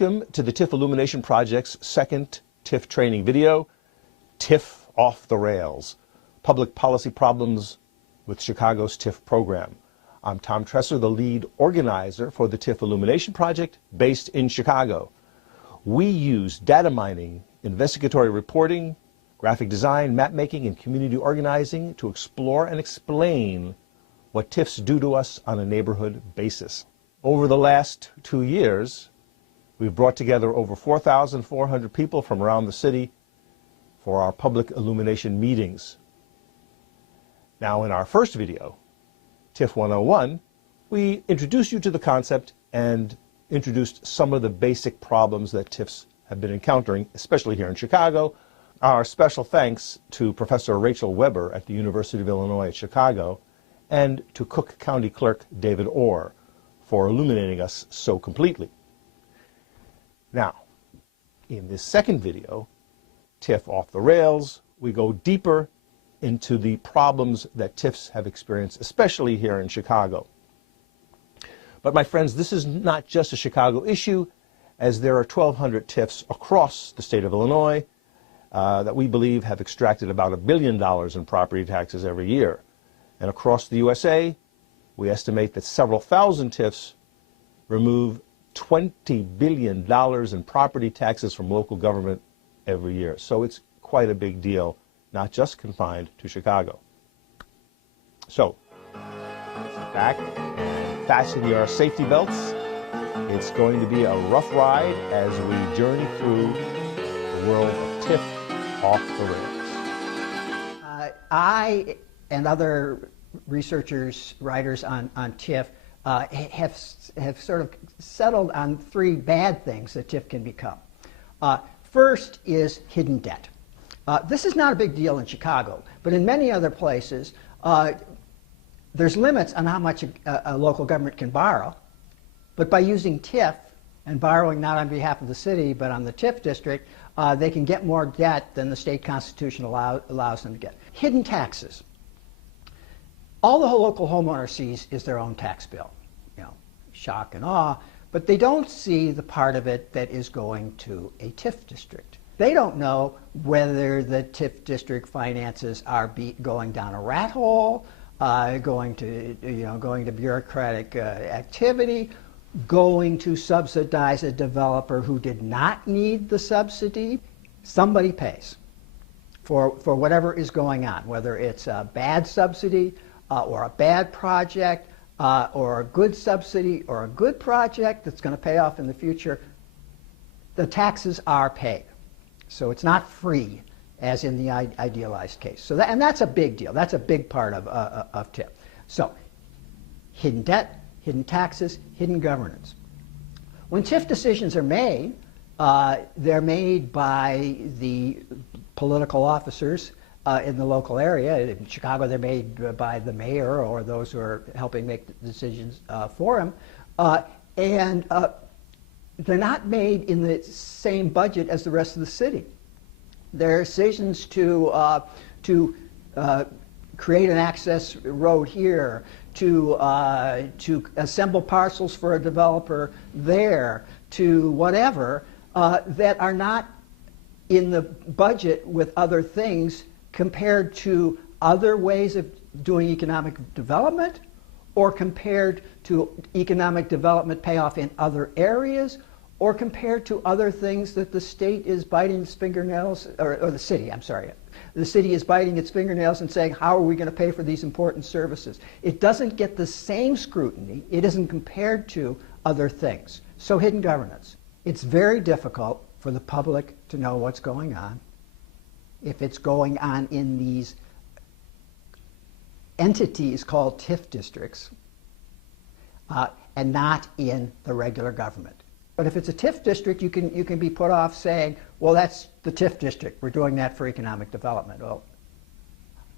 Welcome to the TIF Illumination Project's second TIF training video, TIF Off the Rails, Public Policy Problems with Chicago's TIF program. I'm Tom Tresser, the lead organizer for the TIF Illumination Project based in Chicago. We use data mining, investigatory reporting, graphic design, map making, and community organizing to explore and explain what TIFs do to us on a neighborhood basis. Over the last 2 years, we've brought together over 4,400 people from around the city for our public illumination meetings. Now, in our first video, TIF 101, we introduced you to the concept and introduced some of the basic problems that TIFs have been encountering, especially here in Chicago. Our special thanks to Professor Rachel Weber at the University of Illinois at Chicago and to Cook County Clerk David Orr for illuminating us so completely. Now, in this second video, TIF Off the Rails, we go deeper into the problems that TIFs have experienced, especially here in Chicago. But my friends, this is not just a Chicago issue, as there are 1,200 TIFs across the state of Illinois that we believe have extracted about $1 billion in property taxes every year. And across the USA, we estimate that several thousand TIFs remove $20 billion in property taxes from local government every year. So it's quite a big deal, not just confined to Chicago. So, sit back and fasten your safety belts. It's going to be a rough ride as we journey through the world of TIF Off the Rails. I and other researchers, writers on TIF, have sort of settled on three bad things that TIF can become. First is hidden debt. This is not a big deal in Chicago, but in many other places, there's limits on how much a local government can borrow. But by using TIF and borrowing not on behalf of the city, but on the TIF district, they can get more debt than the state constitution allows them to get. Hidden taxes. All the local homeowner sees is their own tax bill. You know, shock and awe, but they don't see the part of it that is going to a TIF district. They don't know whether the TIF district finances are going down a rat hole, going to bureaucratic activity, going to subsidize a developer who did not need the subsidy. Somebody pays for whatever is going on, whether it's a bad subsidy or a bad project or a good subsidy or a good project that's going to pay off in the future. The taxes are paid. So it's not free, as in the idealized case. So and that's a big deal. That's a big part of TIF. So hidden debt, hidden taxes, hidden governance. When TIF decisions are made, they're made by the political officers in the local area. In Chicago, they're made by the mayor or those who are helping make the decisions for him. And they're not made in the same budget as the rest of the city. There are decisions to create an access road here, to assemble parcels for a developer there, to whatever, that are not in the budget with other things compared to other ways of doing economic development, or compared to economic development payoff in other areas, or compared to other things that the state is biting its fingernails, or the city, I'm sorry. The city is biting its fingernails and saying, how are we going to pay for these important services? It doesn't get the same scrutiny. It isn't compared to other things. So hidden governance. It's very difficult for the public to know what's going on if it's going on in these entities called TIF districts and not in the regular government. But if it's a TIF district, you can be put off saying, well, that's the TIF district. We're doing that for economic development. Well,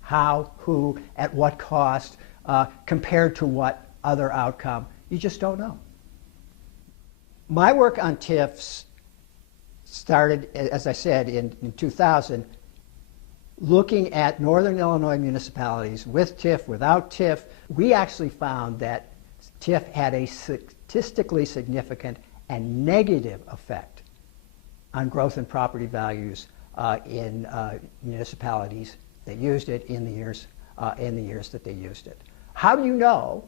how, who, at what cost, compared to what other outcome? You just don't know. My work on TIFs started, as I said, in 2000, looking at Northern Illinois municipalities with TIF, without TIF. We actually found that TIF had a statistically significant and negative effect on growth in property values in municipalities that used it in the years that they used it. How do you know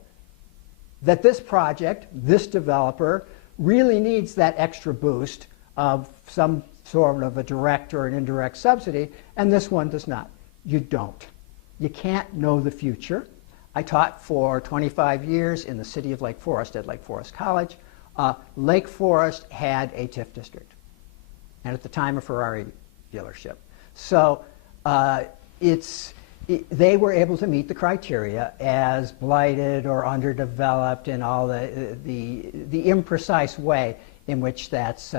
that this project, this developer, really needs that extra boost of some sort of a direct or an indirect subsidy, and this one does not? You don't. You can't know the future. I taught for 25 years in the city of Lake Forest at Lake Forest College. Lake Forest had a TIF district, and at the time a Ferrari dealership. So they were able to meet the criteria as blighted or underdeveloped in all the imprecise way in which that's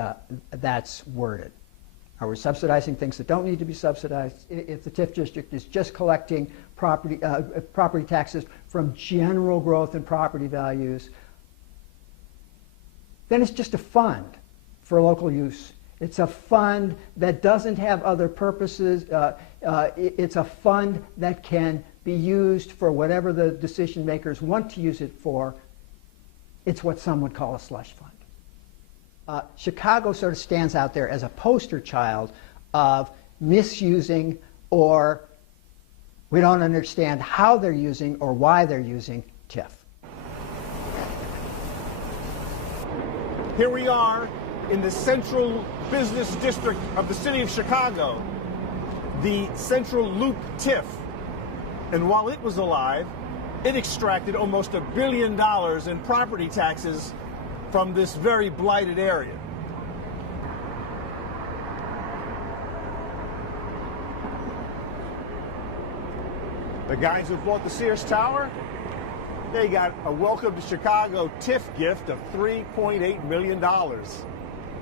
worded. Are we subsidizing things that don't need to be subsidized? If the TIF district is just collecting property taxes from general growth in property values, then it's just a fund for local use. It's a fund that doesn't have other purposes. It's a fund that can be used for whatever the decision makers want to use it for. It's what some would call a slush fund. Chicago sort of stands out there as a poster child of misusing, or we don't understand how they're using or why they're using TIF. Here we are in the central business district of the city of Chicago, the Central Loop TIF. And while it was alive, it extracted almost $1 billion in property taxes from this very blighted area. The guys who bought the Sears Tower, they got a Welcome to Chicago TIF gift of $3.8 million.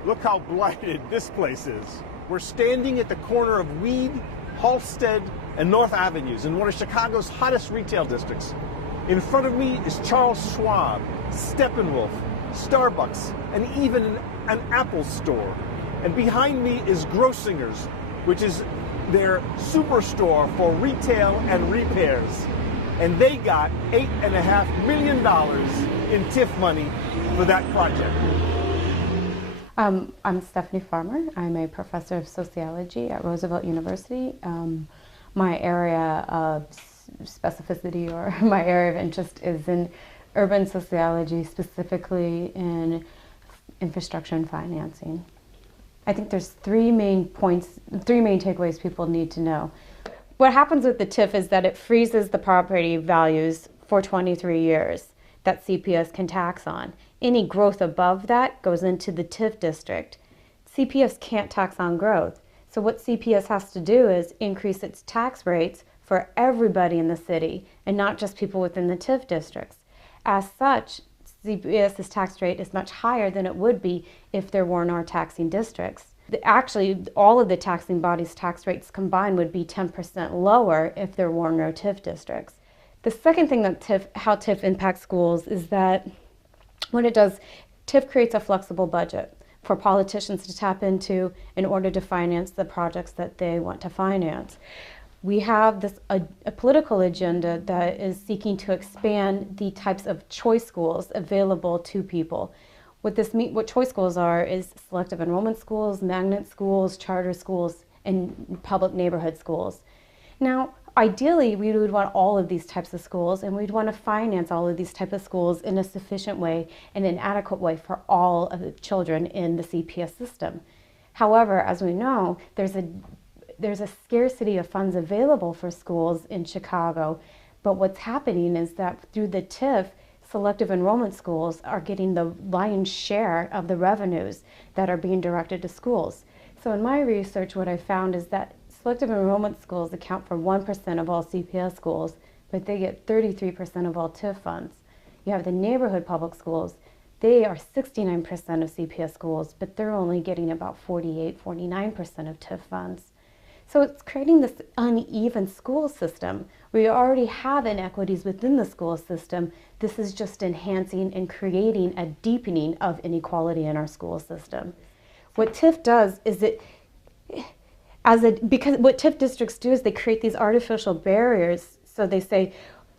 Look how blighted this place is. We're standing at the corner of Weed, Halsted, and North Avenues in one of Chicago's hottest retail districts. In front of me is Charles Schwab, Steppenwolf, Starbucks, and even an Apple store. And behind me is Grossinger's, which is their superstore for retail and repairs. And they got $8.5 million in TIF money for that project. I'm Stephanie Farmer. I'm a professor of sociology at Roosevelt University. My area of specificity, or my area of interest, is in urban sociology, specifically in infrastructure and financing. I think there's three main takeaways people need to know. What happens with the TIF is that it freezes the property values for 23 years that CPS can tax on. Any growth above that goes into the TIF district. CPS can't tax on growth. So what CPS has to do is increase its tax rates for everybody in the city and not just people within the TIF districts. As such, CPS's tax rate is much higher than it would be if there were no taxing districts. Actually, all of the taxing bodies' tax rates combined would be 10% lower if there were no TIF districts. The second thing that how TIF impacts schools is that what it does, TIF creates a flexible budget for politicians to tap into in order to finance the projects that they want to finance. We have a political agenda that is seeking to expand the types of choice schools available to people. What choice schools are is selective enrollment schools, magnet schools, charter schools, and public neighborhood schools. Now, ideally, we would want all of these types of schools, and we'd want to finance all of these types of schools in a sufficient way and an adequate way for all of the children in the CPS system. However, as we know, there's a scarcity of funds available for schools in Chicago, but what's happening is that through the TIF, selective enrollment schools are getting the lion's share of the revenues that are being directed to schools. So in my research, what I found is that selective enrollment schools account for 1% of all CPS schools, but they get 33% of all TIF funds. You have the neighborhood public schools. They are 69% of CPS schools, but they're only getting about 49% of TIF funds. So it's creating this uneven school system. We already have inequities within the school system. This is just enhancing and creating a deepening of inequality in our school system. What TIF does is because what TIF districts do is they create these artificial barriers. So they say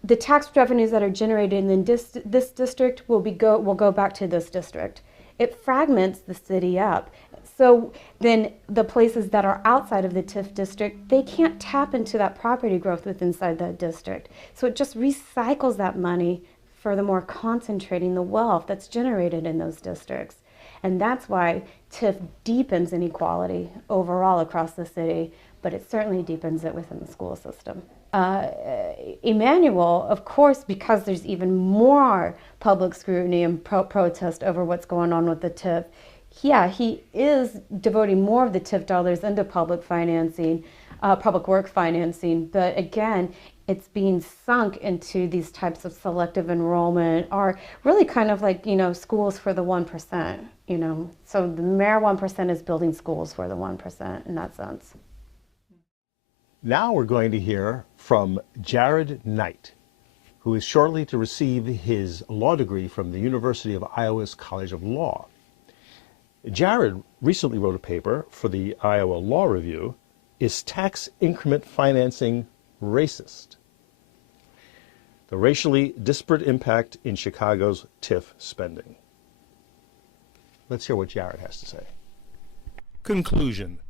the tax revenues that are generated in this district will go back to this district. it fragments the city up. So then the places that are outside of the TIF district, they can't tap into that property growth within inside that district. So it just recycles that money, furthermore concentrating the wealth that's generated in those districts. And that's why TIF deepens inequality overall across the city, but it certainly deepens it within the school system. Emmanuel, of course, because there's even more public scrutiny and protest over what's going on with the TIF, yeah, he is devoting more of the TIF dollars into public financing, public work financing, but again, it's being sunk into these types of selective enrollment, or really kind of like, schools for the 1%, So the mere 1% is building schools for the 1% in that sense. Now we're going to hear from Jared Knight, who is shortly to receive his law degree from the University of Iowa's College of Law. Jared recently wrote a paper for the Iowa Law Review, Is Tax Increment Financing Racist? The Racially Disparate Impact in Chicago's TIF Spending. Let's hear what Jared has to say. Conclusion.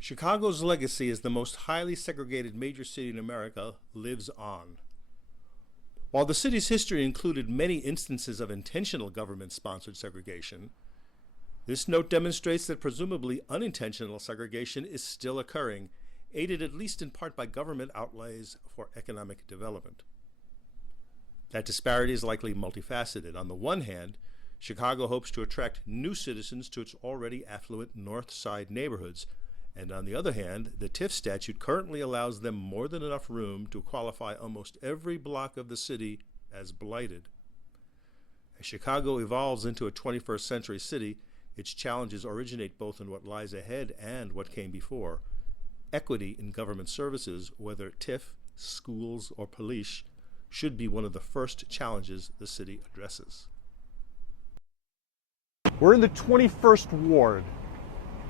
Chicago's legacy as the most highly segregated major city in America lives on. While the city's history included many instances of intentional government-sponsored segregation, this note demonstrates that presumably unintentional segregation is still occurring, aided at least in part by government outlays for economic development. That disparity is likely multifaceted. On the one hand, Chicago hopes to attract new citizens to its already affluent North Side neighborhoods, and on the other hand, the TIF statute currently allows them more than enough room to qualify almost every block of the city as blighted. As Chicago evolves into a 21st century city, its challenges originate both in what lies ahead and what came before. Equity in government services, whether TIF, schools, or police, should be one of the first challenges the city addresses. We're in the 21st Ward,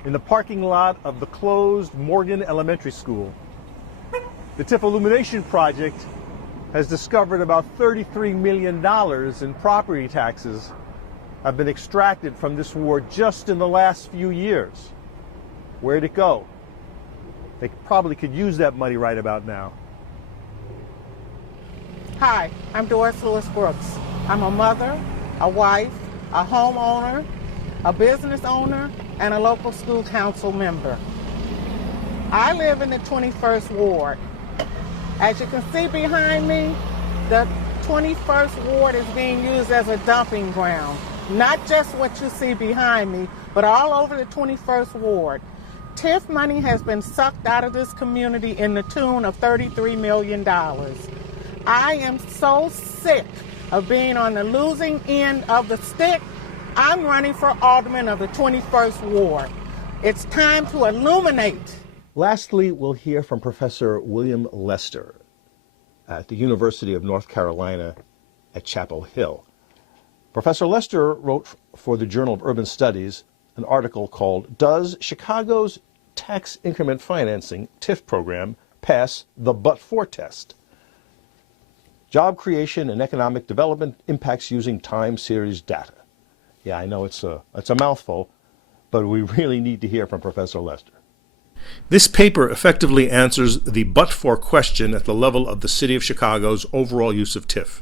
in the parking lot of the closed Morgan Elementary School. The TIF Illumination Project has discovered about $33 million in property taxes have been extracted from this ward just in the last few years. Where'd it go? They probably could use that money right about now. Hi, I'm Doris Lewis Brooks. I'm a mother, a wife, a homeowner, a business owner, and a local school council member. I live in the 21st Ward. As you can see behind me, the 21st Ward is being used as a dumping ground. Not just what you see behind me, but all over the 21st Ward. TIF money has been sucked out of this community in the tune of $33 million. I am so sick of being on the losing end of the stick. I'm running for alderman of the 21st Ward. It's time to illuminate. Lastly, we'll hear from Professor William Lester at the University of North Carolina at Chapel Hill. Professor Lester wrote for the Journal of Urban Studies an article called Does Chicago's Tax Increment Financing, TIF program, pass the but-for test? Job creation and economic development impacts using time series data. Yeah, I know it's a mouthful, but we really need to hear from Professor Lester. This paper effectively answers the but-for question at the level of the City of Chicago's overall use of TIF.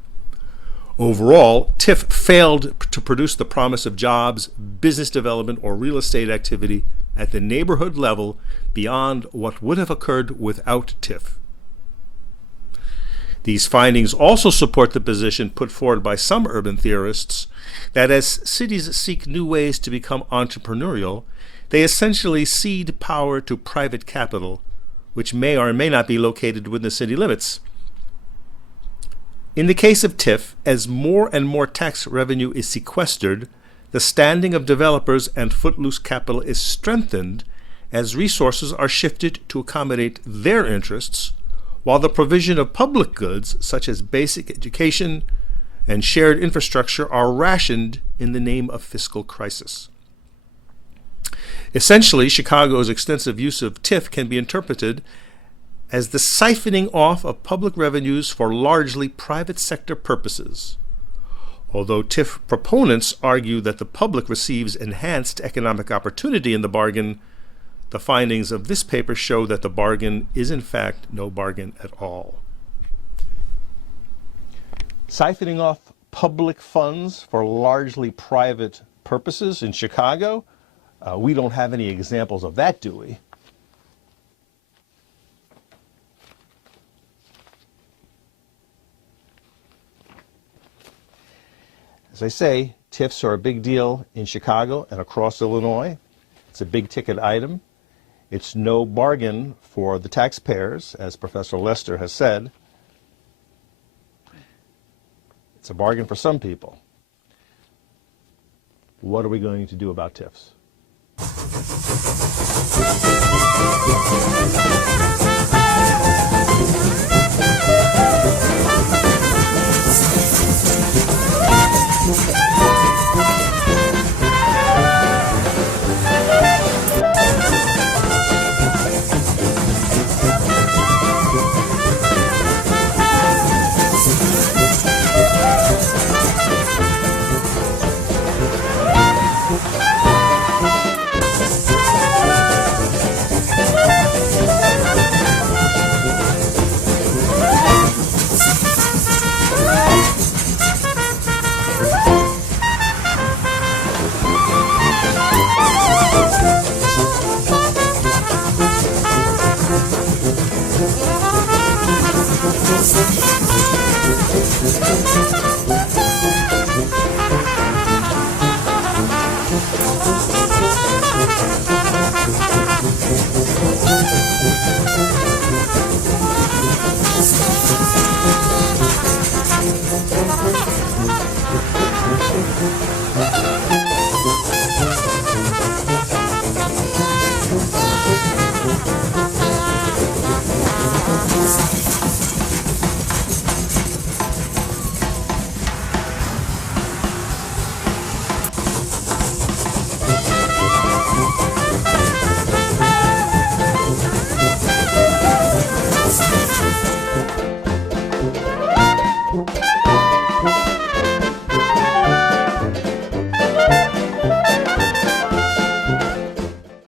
Overall, TIF failed to produce the promise of jobs, business development, or real estate activity at the neighborhood level beyond what would have occurred without TIF. These findings also support the position put forward by some urban theorists that as cities seek new ways to become entrepreneurial, they essentially cede power to private capital, which may or may not be located within the city limits. In the case of TIF, as more and more tax revenue is sequestered, the standing of developers and footloose capital is strengthened as resources are shifted to accommodate their interests, while the provision of public goods, such as basic education and shared infrastructure, are rationed in the name of fiscal crisis. Essentially, Chicago's extensive use of TIF can be interpreted as the siphoning off of public revenues for largely private sector purposes. Although TIF proponents argue that the public receives enhanced economic opportunity in the bargain, the findings of this paper show that the bargain is in fact no bargain at all. Siphoning off public funds for largely private purposes in Chicago, we don't have any examples of that, do we? As I say, TIFs are a big deal in Chicago and across Illinois. It's a big ticket item. It's no bargain for the taxpayers, as Professor Lester has said. It's a bargain for some people. What are we going to do about TIFs?